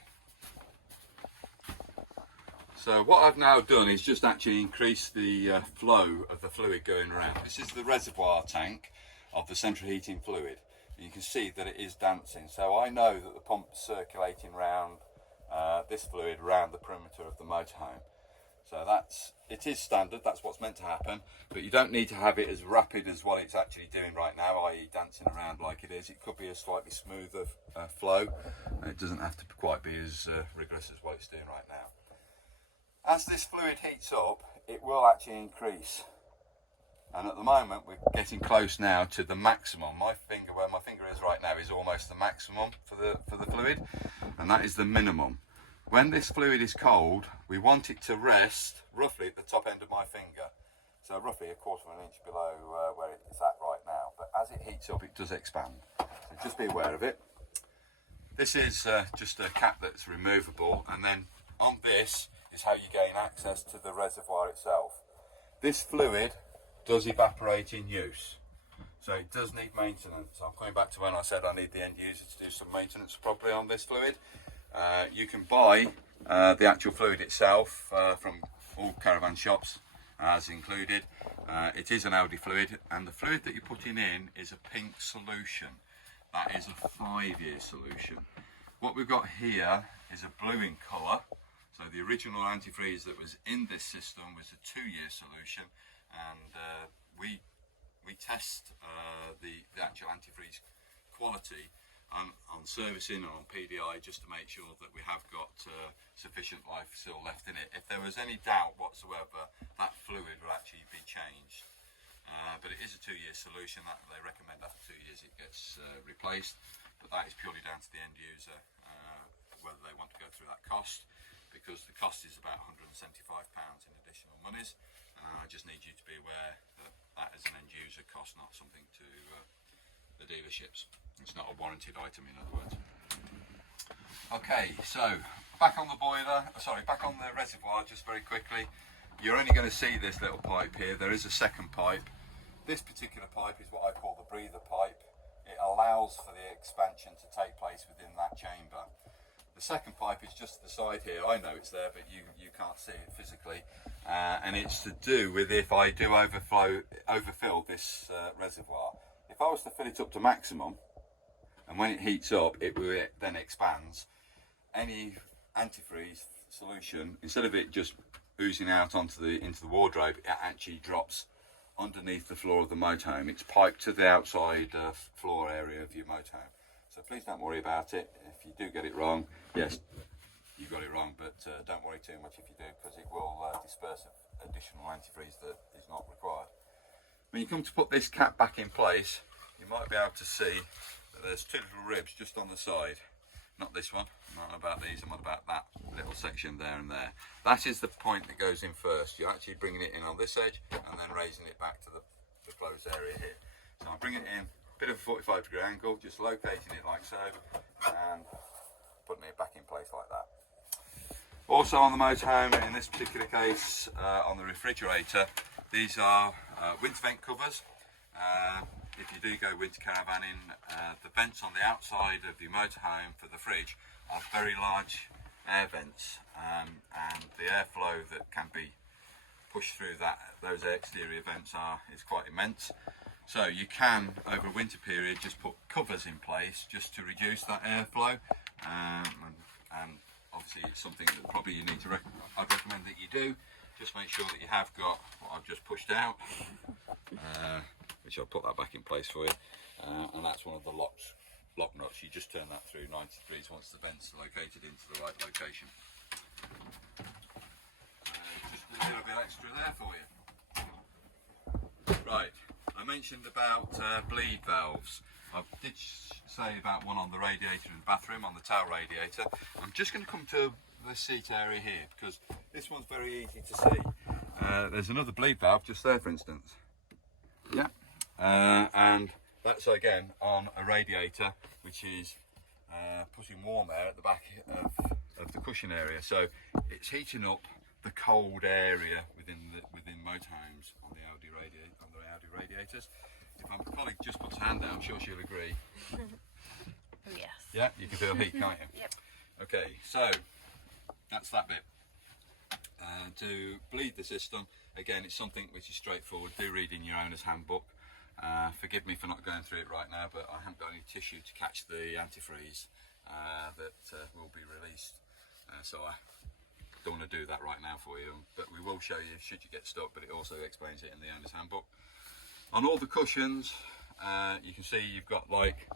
So what I've now done is just actually increase the flow of the fluid going around. This is the reservoir tank of the central heating fluid. You can see that it is dancing. So I know that the pump's circulating around this fluid around the perimeter of the motorhome. So it is standard, that's what's meant to happen, but you don't need to have it as rapid as what it's actually doing right now, i.e. dancing around like it is. It could be a slightly smoother flow. It doesn't have to quite be as rigorous as what it's doing right now. As this fluid heats up, it will actually increase. And at the moment, we're getting close now to the maximum. My finger, where my finger is right now, is almost the maximum for the fluid, and that is the minimum. When this fluid is cold, we want it to rest roughly at the top end of my finger, so roughly 1/4 of an inch below where it's at right now. But as it heats up, it does expand. So just be aware of it. This is just a cap that's removable, and then on this is how you gain access to the reservoir itself. This fluid does evaporate in use, so it does need maintenance. I'm coming back to when I said I need the end user to do some maintenance properly on this fluid. You can buy the actual fluid itself from all caravan shops as included. It is an Aldi fluid, and the fluid that you're putting in is a pink solution. That is a 5-year solution. What we've got here is a blue in colour. So the original antifreeze that was in this system was a 2-year solution, and we test the actual antifreeze quality on servicing and on PDI, just to make sure that we have got sufficient life still left in it. If there was any doubt whatsoever, that fluid will actually be changed. But it is a 2-year solution. That they recommend after 2 years it gets replaced, but that is purely down to the end user, whether they want to go through that cost, because the cost is about £175 in additional monies. I just need you to be aware that that is an end user cost, not something to the dealerships. It's not a warranted item, in other words. Okay, so back on the reservoir, just very quickly. You're only going to see this little pipe here. There is a second pipe. This particular pipe is what I call the breather pipe. It allows for the expansion to take place within that chamber. The second pipe is just to the side here. I know it's there, but you can't see it physically. And it's to do with if I do overfill this reservoir. If I was to fill it up to maximum, and when it heats up, it then expands, any antifreeze solution, instead of it just oozing out into the wardrobe, it actually drops underneath the floor of the motorhome. It's piped to the outside floor area of your motorhome. So please don't worry about it. If you do get it wrong, yes, you got it wrong, but don't worry too much if you do, because it will disperse additional antifreeze that is not required. When you come to put this cap back in place, you might be able to see that there's 2 little ribs just on the side. Not this one, I'm not about these, I'm on about that little section there and there. That is the point that goes in first. You're actually bringing it in on this edge and then raising it back to the closed area here. So I'm bringing it in, a bit of a 45-degree angle, just locating it like so, and putting it back in place like that. Also on the motorhome, in this particular case, on the refrigerator, these are winter vent covers. If you do go winter caravanning, the vents on the outside of your motorhome for the fridge are very large air vents, and the airflow that can be pushed through those exterior vents is quite immense. So you can, over a winter period, just put covers in place just to reduce that airflow, and obviously it's something that probably you need to I'd recommend that you do. Just make sure that you have got what I've just pushed out, which I'll put that back in place for you, and that's one of the lock nuts. You just turn that through 90 degrees once the vents are located into the right location. Just a little bit extra there for you. Right, I mentioned about bleed valves. I did say about one on the radiator in the bathroom, on the towel radiator. I'm just going to come to the seat area here because this one's very easy to see. There's another bleed valve just there, for instance. Yeah, and that's again on a radiator which is putting warm air at the back of the cushion area. So it's heating up the cold area within motorhomes on the Audi radiators. If my colleague just puts her hand down, I'm sure she'll agree. Yes. Yeah, you can feel heat, can't you? Yep. Okay, so that's that bit. To bleed the system, again, it's something which is straightforward. Do read in your owner's handbook. Forgive me for not going through it right now, but I haven't got any tissue to catch the antifreeze that will be released. So I don't want to do that right now for you, but we will show you should you get stuck, but it also explains it in the owner's handbook. On all the cushions, you can see you've got like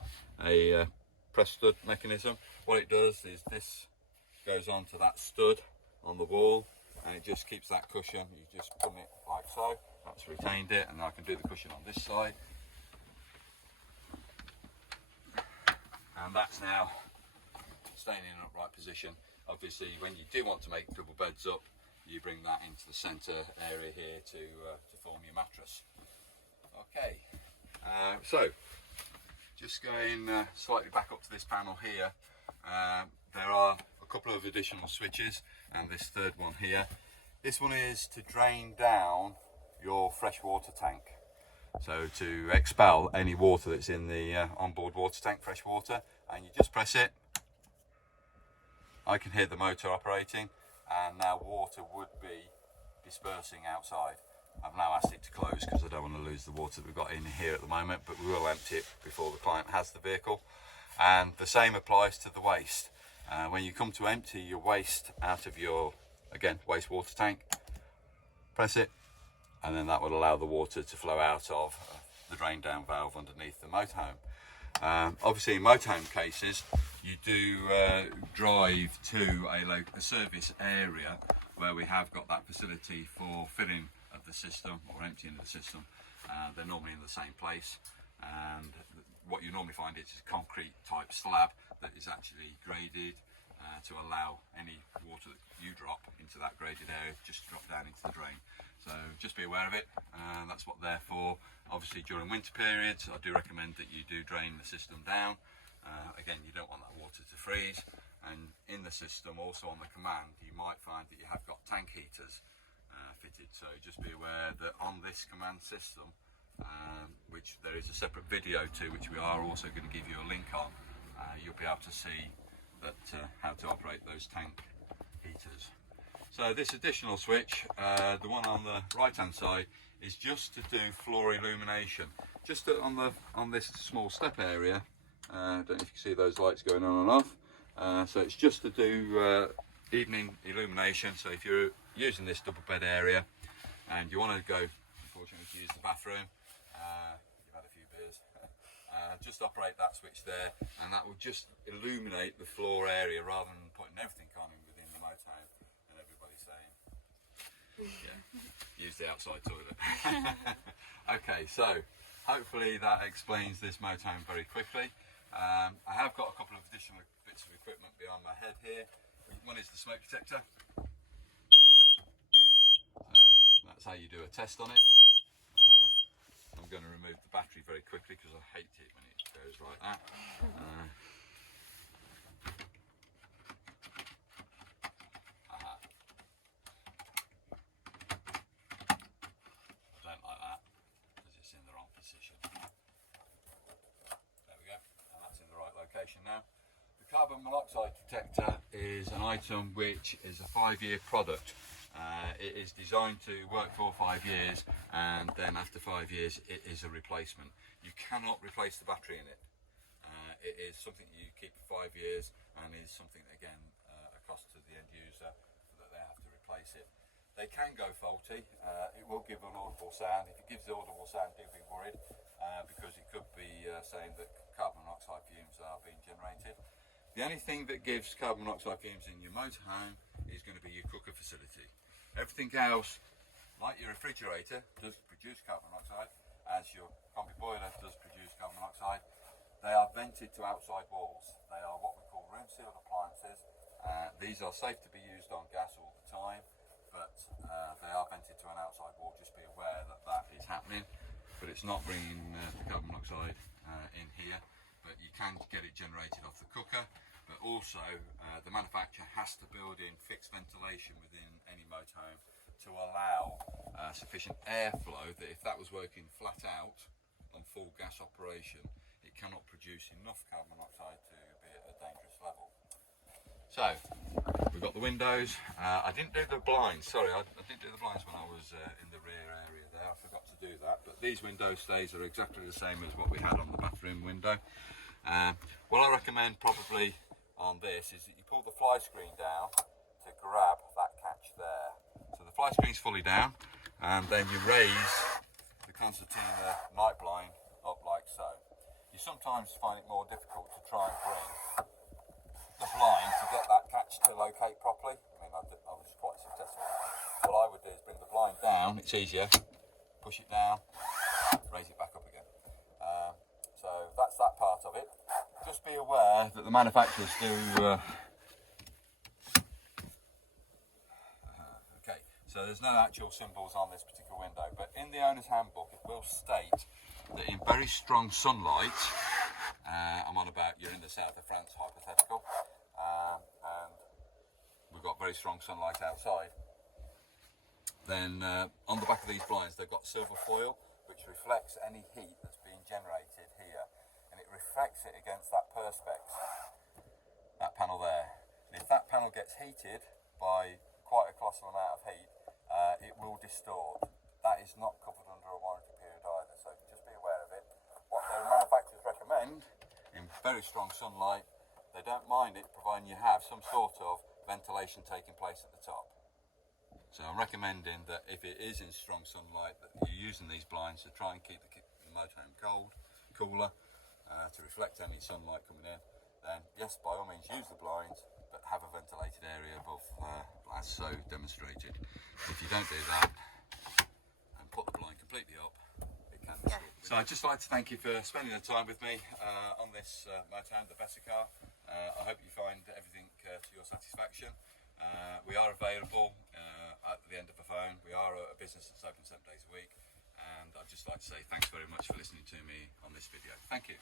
a press stud mechanism. What it does is this goes onto that stud on the wall, and it just keeps that cushion. You just put it like so. That's retained it, and I can do the cushion on this side. And that's now staying in an upright position. Obviously, when you do want to make double beds up, you bring that into the centre area here to form your mattress. Okay, so just going slightly back up to this panel here, there are a couple of additional switches, and this third one here. This one is to drain down your freshwater tank, so to expel any water that's in the onboard water tank, fresh water, and you just press it. I can hear the motor operating, and now water would be dispersing outside. I've now asked it to close because I don't want to lose the water that we've got in here at the moment, but we will empty it before the client has the vehicle. And the same applies to the waste. When you come to empty your waste out of your, again, wastewater tank, press it, and then that will allow the water to flow out of the drain down valve underneath the motorhome. Obviously in motorhome cases, you do drive to a service area where we have got that facility for filling of the system or emptying of the system. They're normally in the same place, and what you normally find is a concrete type slab that is actually graded to allow any water that you drop into that graded area just to drop down into the drain. So just be aware of it, that's what they're for. Obviously during winter periods I do recommend that you do drain the system down. Again, you don't want that water to freeze, and in the system also on the command you might find that you have got tank heaters fitted, so just be aware that on this command system, which there is a separate video to, which we are also going to give you a link on, you'll be able to see that how to operate those tank heaters. So this additional switch, the one on the right hand side, is just to do floor illumination. Just on this small step area, I don't know if you can see those lights going on and off. So it's just to do evening illumination. So if you're using this double bed area and you want to go, unfortunately, to use the bathroom, you've had a few beers, just operate that switch there, and that will just illuminate the floor area rather than putting everything on within the motorhome and everybody saying, yeah, use the outside toilet. Okay, so hopefully that explains this motorhome very quickly. I have got a couple of additional bits of equipment behind my head here. One is the smoke detector. That's how you do a test on it. I'm going to remove the battery very quickly because I hate it when it goes like that. I don't like that because it's in the wrong position. There we go, and that's in the right location now. The carbon monoxide detector is an item which is a 5-year product. It is designed to work for 5 years, and then after 5 years it is a replacement. You cannot replace the battery in it. It is something you keep for 5 years, and is something, again, a cost to the end user that they have to replace it. They can go faulty. It will give an audible sound. If it gives the audible sound, do be worried, because it could be saying that carbon monoxide fumes are being generated. The only thing that gives carbon monoxide fumes in your motorhome is going to be your cooker facility. Everything else, like your refrigerator, does produce carbon monoxide, as your combi boiler does produce carbon monoxide. They are vented to outside walls. They are what we call room sealed appliances. These are safe to be used on gas all the time, but they are vented to an outside wall. Just be aware that that is happening, but it's not bringing the carbon monoxide in here. But you can get it generated off the cooker, but also the manufacturer has to build in fixed ventilation within any motorhome to allow sufficient airflow that if that was working flat out on full gas operation, it cannot produce enough carbon monoxide to be at a dangerous level. So we've got the windows. I didn't do the blinds, sorry, I didn't do the blinds when I was in the rear area there. I forgot to do that, but these window stays are exactly the same as what we had on the bathroom window. What I recommend probably on this is that you pull the fly screen down to grab that catch there. So the fly screen's fully down, and then you raise the concertina night blind up like so. You sometimes find it more difficult to try and bring the blind to get that catch to locate properly. I mean, I was quite successful. What I would do is bring the blind down, it's easier, push it down, raise it back up again. So that's that part of it. Just be aware that the manufacturers do okay, so there's no actual symbols on this particular window, but in the owner's handbook it will state that in very strong sunlight, I'm on about you're in the south of France hypothetical, and we've got very strong sunlight outside, then on the back of these blinds they've got silver foil which reflects any heat that's being generated here, and it reflects it against that perspex, that panel there. And if that panel gets heated by quite a colossal amount of heat, it will distort. That is not covered under a warranty period either, so just be aware of it. What the manufacturers recommend in very strong sunlight, they don't mind it providing you have some sort of ventilation taking place at the top. So I'm recommending that if it is in strong sunlight, that you're using these blinds to try and keep the motorhome cooler, to reflect any sunlight coming in. Then yes, by all means use the blinds, but have a ventilated area above as so demonstrated. If you don't do that and put the blind completely up, it can distort. So I'd just like to thank you for spending the time with me on this motorhome, the Bessacarr. I hope you find everything to your satisfaction. We are available at the end of the phone. We are a business that's open 7 days a week, and I'd just like to say thanks very much for listening to me on this video. Thank you.